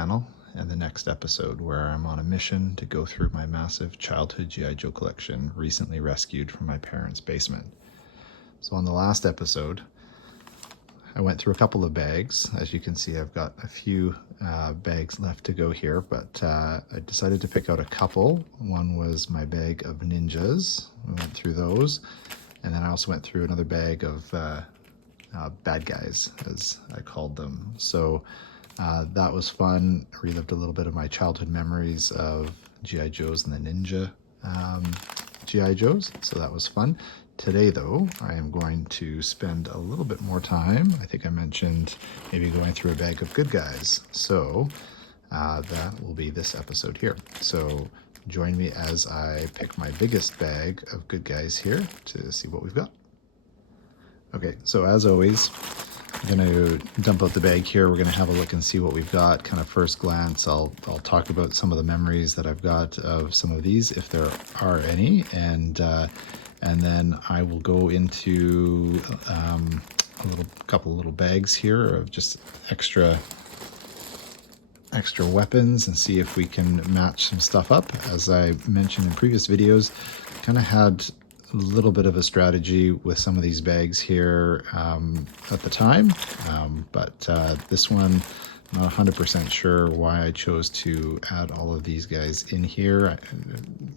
channel and the next episode where I'm on a mission to go through my massive childhood G.I. Joe collection recently rescued from my parents' basement. So on the last episode, I went through a couple of bags. As you can see, I've got a few bags left to go here, but I decided to pick out a couple. One was my bag of ninjas. I went through those. And then I also went through another bag of bad guys, as I called them. So that was fun. I relived a little bit of my childhood memories of G.I. Joes and the Ninja G.I. Joes. So that was fun. Today, though, I am going to spend a little bit more time. I think I mentioned maybe going through a bag of good guys. So that will be this episode here. So join me as I pick my biggest bag of good guys here to see what we've got. Okay, so as always, I'm going to dump out the bag here. We're going to have a look and see what we've got. Kind of first glance, I'll talk about some of the memories that I've got of some of these, if there are any, and then I will go into couple little bags here of just extra weapons and see if we can match some stuff up. As I mentioned in previous videos, kind of had a little bit of a strategy with some of these bags here at the time, but this one, I'm not 100% sure why I chose to add all of these guys in here.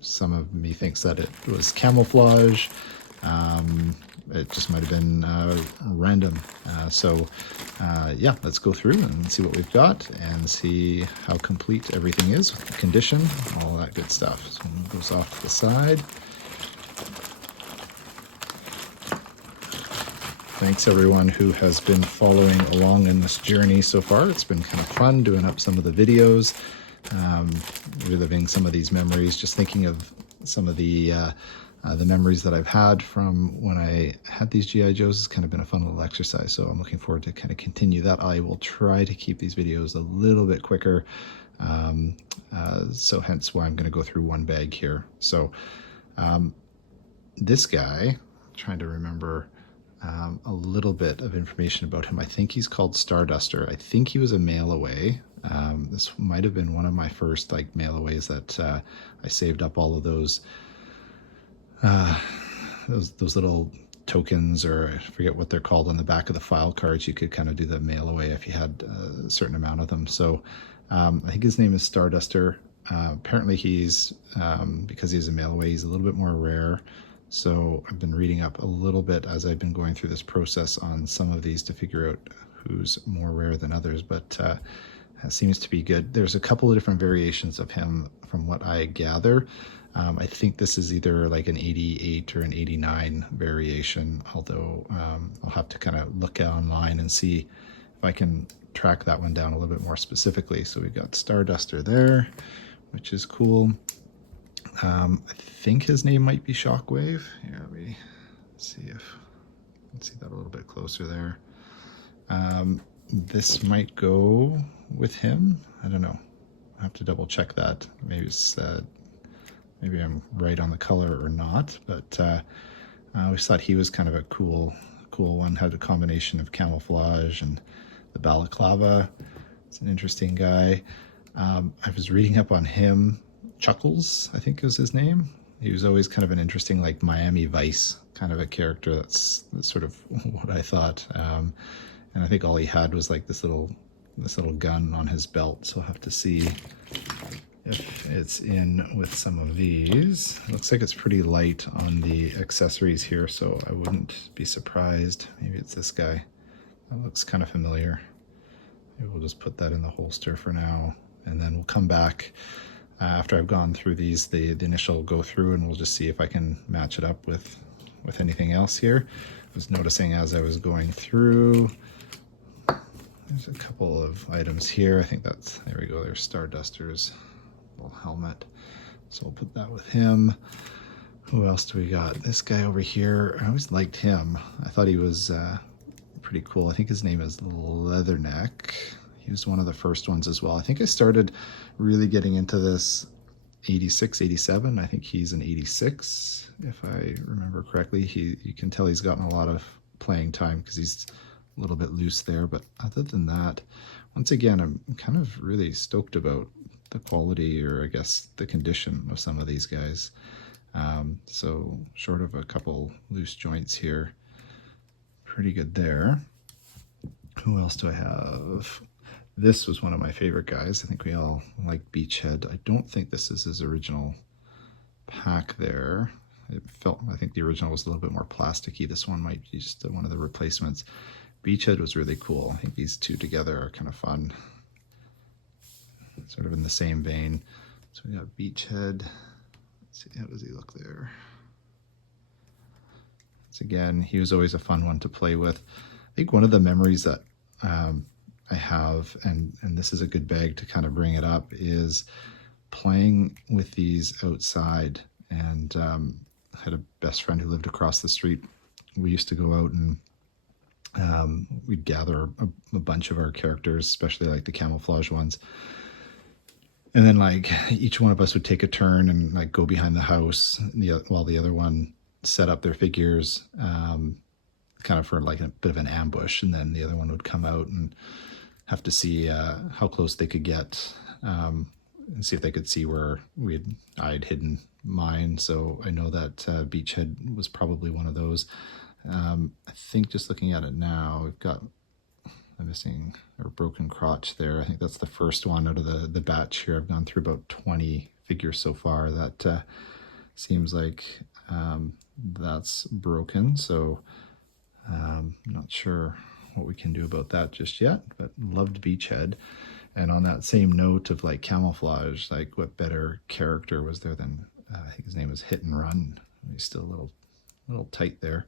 Some of me thinks that it was camouflage. It just might have been random. Yeah, let's go through and see what we've got and see how complete everything is with the condition, all that good stuff. So it goes off to the side. Thanks everyone who has been following along in this journey so far. It's been kind of fun doing up some of the videos, reliving some of these memories, just thinking of some of the memories that I've had from when I had these G.I. Joes. It's kind of been a fun little exercise, so I'm looking forward to kind of continue that. I will try to keep these videos a little bit quicker, so hence why I'm going to go through one bag here. So this guy, I'm trying to remember a little bit of information about him. I think he's called Starduster. I think he was a mail away. This might have been one of my first mail aways that I saved up all of those little tokens, or I forget what they're called, on the back of the file cards. You could kind of do the mail away if you had a certain amount of them. So I think his name is Starduster. Apparently he's, because he's a mail away, he's a little bit more rare. So I've been reading up a little bit as I've been going through this process on some of these to figure out who's more rare than others, but it seems to be good. There's a couple of different variations of him from what I gather. I think this is either like an 88 or an 89 variation, although I'll have to kind of look online and see if I can track that one down a little bit more specifically. So we've got Starduster there, which is cool. I think his name might be Shockwave. Here, let me see if let's see that a little bit closer there. This might go with him. I don't know. I have to double check that. Maybe it's maybe I'm right on the color or not. But I always thought he was kind of a cool one. Had a combination of camouflage and the balaclava. It's an interesting guy. I was reading up on him. Chuckles, I think is his name. He was always kind of an interesting, like Miami Vice kind of a character. That's sort of what I thought. And I think all he had was like this little gun on his belt. So I'll have to see if it's in with some of these. It looks like it's pretty light on the accessories here, so I wouldn't be surprised. Maybe it's this guy. That looks kind of familiar. Maybe we'll just put that in the holster for now, and then we'll come back after I've gone through these, the initial go through, and we'll just see if I can match it up with anything else here. I was noticing as I was going through, there's a couple of items here. I think that's, there we go, there's Starduster's little helmet. So we'll put that with him. Who else do we got? This guy over here, I always liked him. I thought he was pretty cool. I think his name is Leatherneck. He was one of the first ones as well. I think I started really getting into this 86, 87. I think he's an 86, if I remember correctly. You can tell he's gotten a lot of playing time because he's a little bit loose there. But other than that, once again, I'm kind of really stoked about the quality, or I guess the condition of some of these guys. So short of a couple loose joints here, pretty good there. Who else do I have? This was one of my favorite guys. I think we all like Beachhead. I don't think this is his original pack there. I think the original was a little bit more plasticky. This one might be just one of the replacements. Beachhead was really cool. I think these two together are kind of fun. Sort of in the same vein. So we got Beachhead. Let's see, how does he look there? So again, he was always a fun one to play with. I think one of the memories that I have, and this is a good bag to kind of bring it up, is playing with these outside. And I had a best friend who lived across the street. We used to go out and we'd gather a bunch of our characters, especially like the camouflage ones. And then like each one of us would take a turn and like go behind the house while the other one set up their figures, kind of for like a bit of an ambush. And then the other one would come out and have to see how close they could get, and see if they could see where I'd hidden mine. So I know that Beachhead was probably one of those. I think just looking at it now, we've got a missing or broken crotch there. I think that's the first one out of the batch here. I've gone through about 20 figures so far. That seems like that's broken. So I'm not sure what we can do about that just yet, but loved Beachhead. And on that same note of like camouflage, like what better character was there than I think his name was Hit and Run. He's still a little tight there.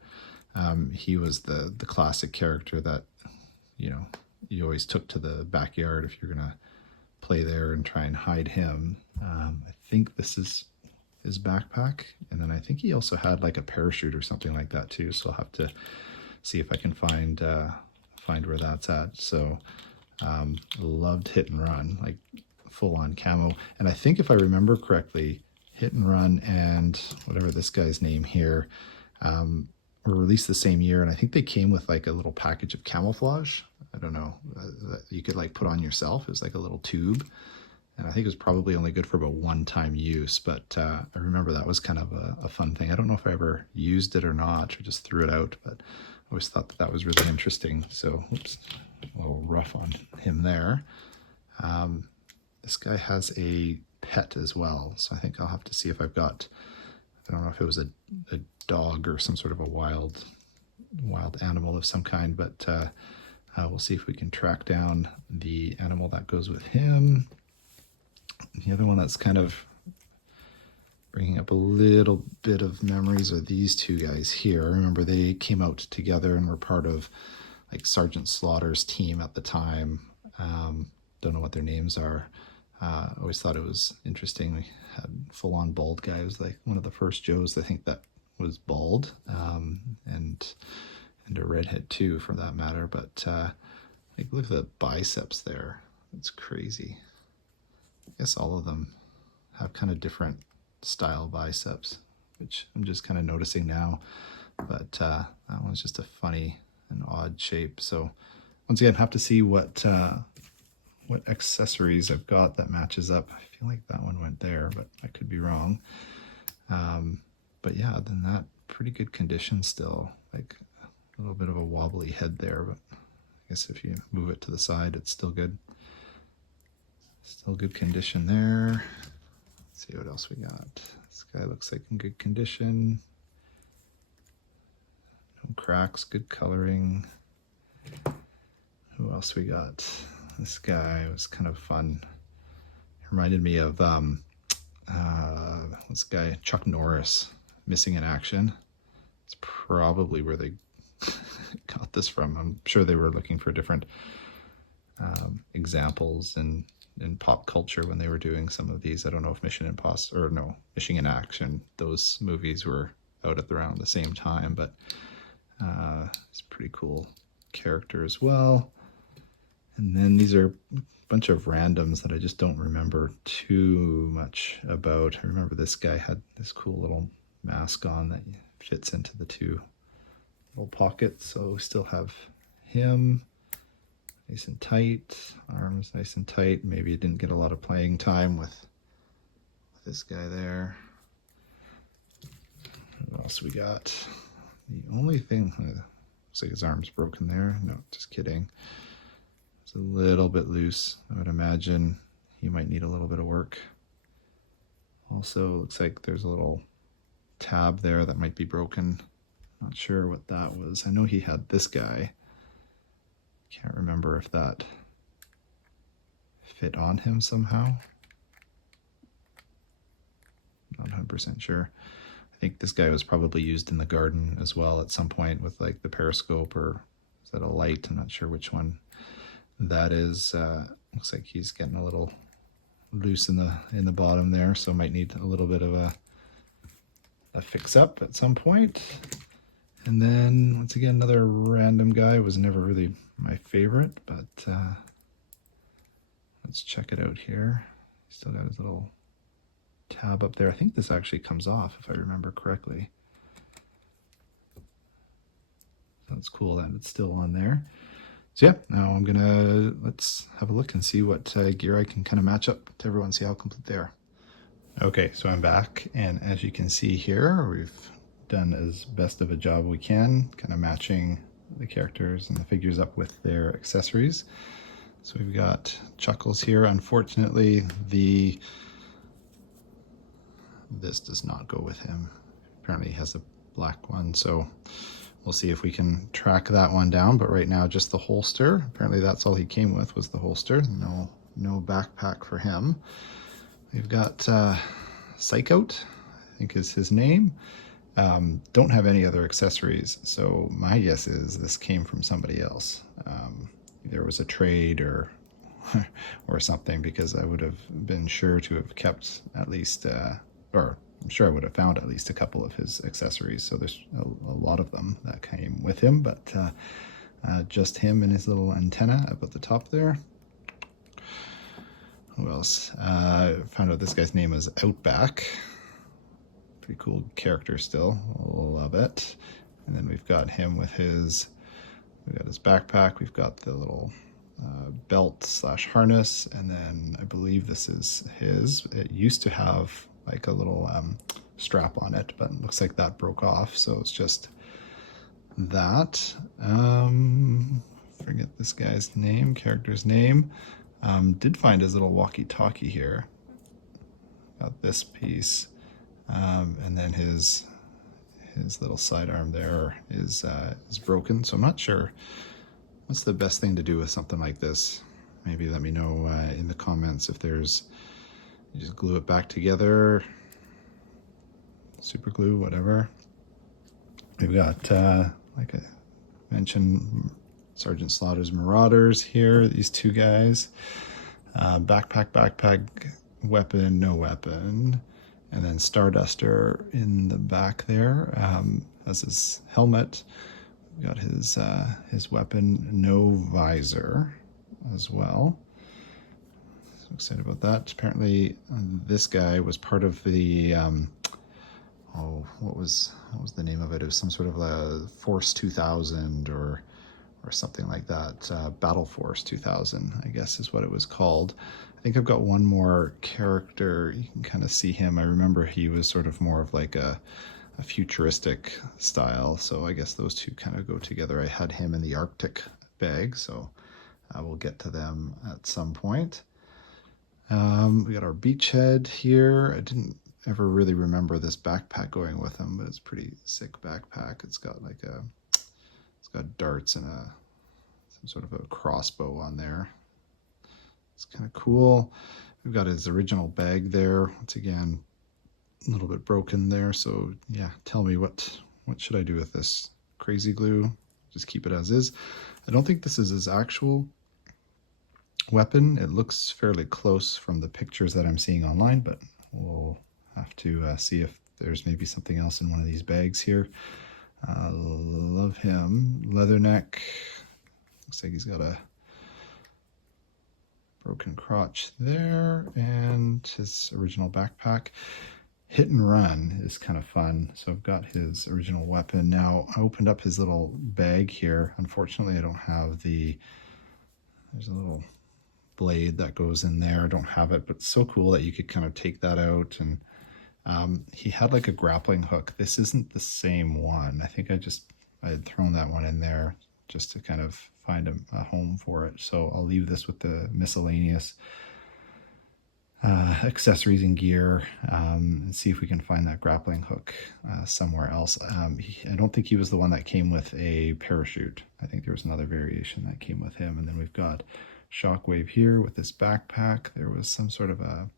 He was the classic character that, you know, you always took to the backyard if you're gonna play there and try and hide him. I think this is his backpack, and then I think he also had like a parachute or something like that too. So I'll have to see if I can find where that's at. So loved Hit and Run, like full on camo. And I think if I remember correctly, Hit and Run and whatever this guy's name here were released the same year, and I think they came with like a little package of camouflage. I don't know, that you could like put on yourself. It was like a little tube, and I think it was probably only good for about one-time use, but I remember that was kind of a fun thing. I don't know if I ever used it or not, or just threw it out, but I always thought that was really interesting. So, oops, a little rough on him there. This guy has a pet as well, so I think I'll have to see if I've got, I don't know if it was a dog or some sort of a wild animal of some kind, but we'll see if we can track down the animal that goes with him. The other one that's kind of bringing up a little bit of memories are these two guys here. I remember they came out together and were part of like Sergeant Slaughter's team at the time. Don't know what their names are. Always thought it was interesting. We had full-on bald guy. It was like one of the first Joes, I think, that was bald, and a redhead too, for that matter. But like, look at the biceps there. It's crazy. I guess all of them have kind of different style biceps, which I'm just kind of noticing now. But that one's just a funny and odd shape. So once again, have to see what accessories I've got that matches up. I feel like that one went there, but I could be wrong. But yeah, other than that, pretty good condition still. Like a little bit of a wobbly head there, but I guess if you move it to the side, it's still good. Still good condition there. Let's see what else we got. This guy looks like in good condition. No cracks, good coloring. Who else we got? This guy was kind of fun. Reminded me of this guy, Chuck Norris, Missing in Action. It's probably where they got this from. I'm sure they were looking for different examples in pop culture when they were doing some of these. I don't know if Missing in Action, those movies were out at around the same time, but it's a pretty cool character as well. And then these are a bunch of randoms that I just don't remember too much about. I remember this guy had this cool little mask on that fits into the two little pockets, so we still have him. nice and tight, arms nice and tight. Maybe it didn't get a lot of playing time with this guy there. What else we got? The only thing, looks like his arm's broken there. No, just kidding. It's a little bit loose. I would imagine he might need a little bit of work. Also, looks like there's a little tab there that might be broken. Not sure what that was. I know he had this guy. Can't remember if that fit on him somehow. Not 100% sure. I think this guy was probably used in the garden as well at some point with like the periscope, or is that a light? I'm not sure which one that is. Looks like he's getting a little loose in the bottom there, so might need a little bit of a fix up at some point. And then once again, another random guy. Was never really my favorite, but let's check it out here. Still got his little tab up there. I think this actually comes off if I remember correctly. That's cool that it's still on there. So yeah, now let's have a look and see what gear I can kind of match up to everyone, see how complete they are. Okay, so I'm back, and as you can see here, we've done as best of a job we can, kind of matching the characters and the figures up with their accessories. So we've got Chuckles here. Unfortunately, this does not go with him. Apparently he has a black one, so we'll see if we can track that one down. But right now, just the holster. Apparently that's all he came with, was the holster. No backpack for him. We've got Psych Out, I think is his name. Don't have any other accessories, so my guess is this came from somebody else. Either it was a trade or or something, because I would have been sure to have kept at least, or I'm sure I would have found at least a couple of his accessories. So there's a lot of them that came with him, but just him and his little antenna up at the top there. Who else? Found out this guy's name is Outback. Pretty cool character still. Love it. And then we've got him with his backpack. We've got the little belt / harness, and then I believe this is his. It used to have like a little strap on it, but it looks like that broke off, so it's just that. Forget this guy's character's name. Did find his little walkie-talkie here. Got this piece. And then his little sidearm there is broken, so I'm not sure what's the best thing to do with something like this. Maybe let me know in the comments if you just glue it back together, super glue, whatever. We've got, like I mentioned, Sergeant Slaughter's Marauders here, these two guys. Backpack, weapon, no weapon. And then Starduster in the back there has his helmet. We've got his weapon, no visor as well. So excited about that. Apparently this guy was part of the, what was the name of it? It was some sort of a Force 2000 or something like that. Battle Force 2000, I guess is what it was called. I think I've got one more character. You can kind of see him. I remember he was sort of more of like a futuristic style, so I guess those two kind of go together. I had him in the Arctic bag, so I will get to them at some point. We got our beachhead here. I didn't ever really remember this backpack going with him, but it's a pretty sick backpack. It's got like it's got darts and some sort of a crossbow on there. It's kind of cool. We've got his original bag there. Once again, a little bit broken there. So yeah, tell me what should I do with this? Crazy glue? Just keep it as is. I don't think this is his actual weapon. It looks fairly close from the pictures that I'm seeing online, but we'll have to see if there's maybe something else in one of these bags here. Love him. Leatherneck. Looks like he's got a broken crotch there, and his original backpack. Hit and run is kind of fun. So I've got his original weapon. Now I opened up his little bag here. Unfortunately, I don't have the There's a little blade that goes in there. I don't have it, but it's so cool that you could kind of take that out. And he had like a grappling hook. This isn't the same one. I think I had thrown that one in there just to kind of find a home for it. So I'll leave this with the miscellaneous accessories and gear, and see if we can find that grappling hook somewhere else. I don't think he was the one that came with a parachute. I think there was another variation that came with him. And then we've got Shockwave here with this backpack. There was some sort of a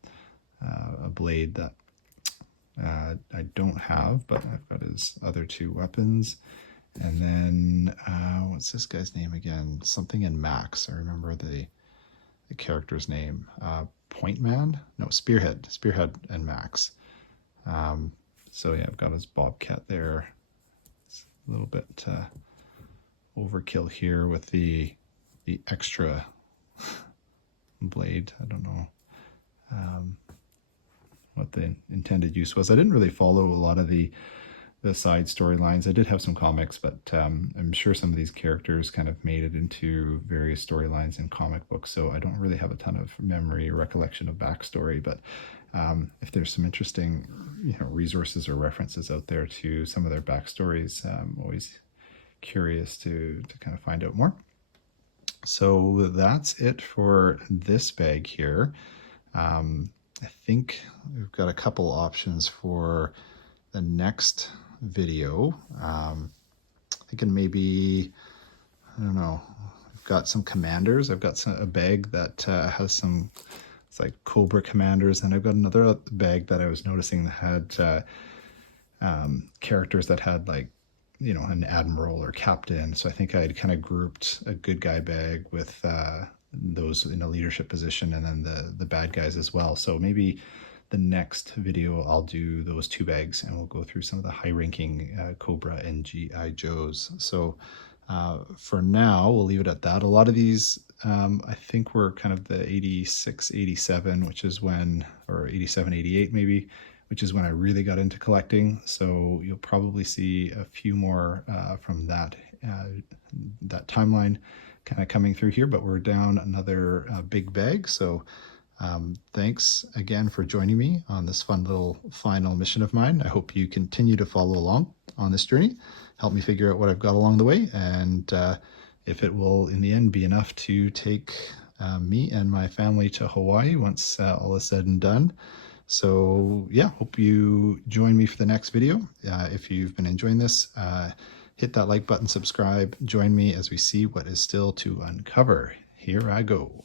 blade that I don't have, but I've got his other two weapons. And then what's this guy's name again? Something in Max. I remember the character's name. Point Man? No, Spearhead and Max. So yeah, I've got his bobcat there. It's a little bit overkill here with the extra blade. I don't know what the intended use was. I didn't really follow a lot of the side storylines. I did have some comics, but I'm sure some of these characters kind of made it into various storylines in comic books, so I don't really have a ton of memory or recollection of backstory. But if there's some interesting, resources or references out there to some of their backstories, I'm always curious to kind of find out more. So that's it for this bag here. I think we've got a couple options for the next video. Thinking maybe, I don't know, I've got some commanders. I've got a bag that has some, it's like Cobra commanders, and I've got another bag that I was noticing that had characters that had like, an admiral or captain. So I think I'd kind of grouped a good guy bag with those in a leadership position, and then the bad guys as well. So maybe the next video I'll do those two bags, and we'll go through some of the high-ranking Cobra and GI Joes. So for now, we'll leave it at that. A lot of these, I think, were kind of the 86, 87, which is when, or 87, 88 maybe, which is when I really got into collecting. So you'll probably see a few more from that timeline kind of coming through here, but we're down another big bag. So thanks again for joining me on this fun little final mission of mine. I hope you continue to follow along on this journey. Help me figure out what I've got along the way, and if it will in the end be enough to take me and my family to Hawaii once all is said and done. So yeah, hope you join me for the next video. If you've been enjoying this, hit that like button, subscribe, join me as we see what is still to uncover. Here I go.